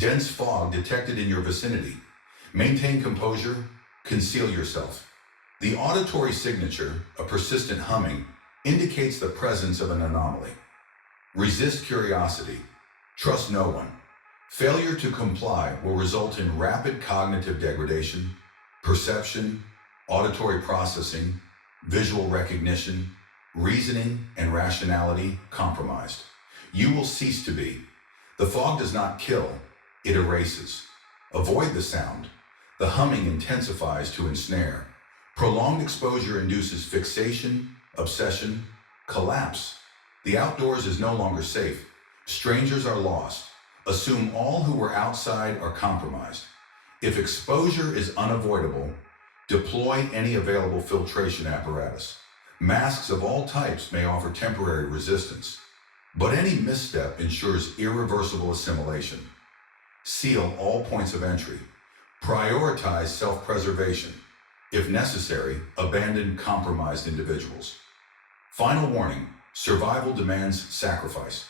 Dense fog detected in your vicinity. Maintain composure, conceal yourself. The auditory signature, a persistent humming, indicates the presence of an anomaly. Resist curiosity. Trust no one. Failure to comply will result in rapid cognitive degradation, perception, auditory processing, visual recognition, reasoning, and rationality compromised. You will cease to be. The fog does not kill, it erases. Avoid the sound. The humming intensifies to ensnare. Prolonged exposure induces fixation, obsession, collapse. The outdoors is no longer safe. Strangers are lost. Assume all who were outside are compromised. If exposure is unavoidable, deploy any available filtration apparatus. Masks of all types may offer temporary resistance, but any misstep ensures irreversible assimilation. Seal all points of entry. Prioritize self-preservation. If necessary, abandon compromised individuals. Final warning, survival demands sacrifice.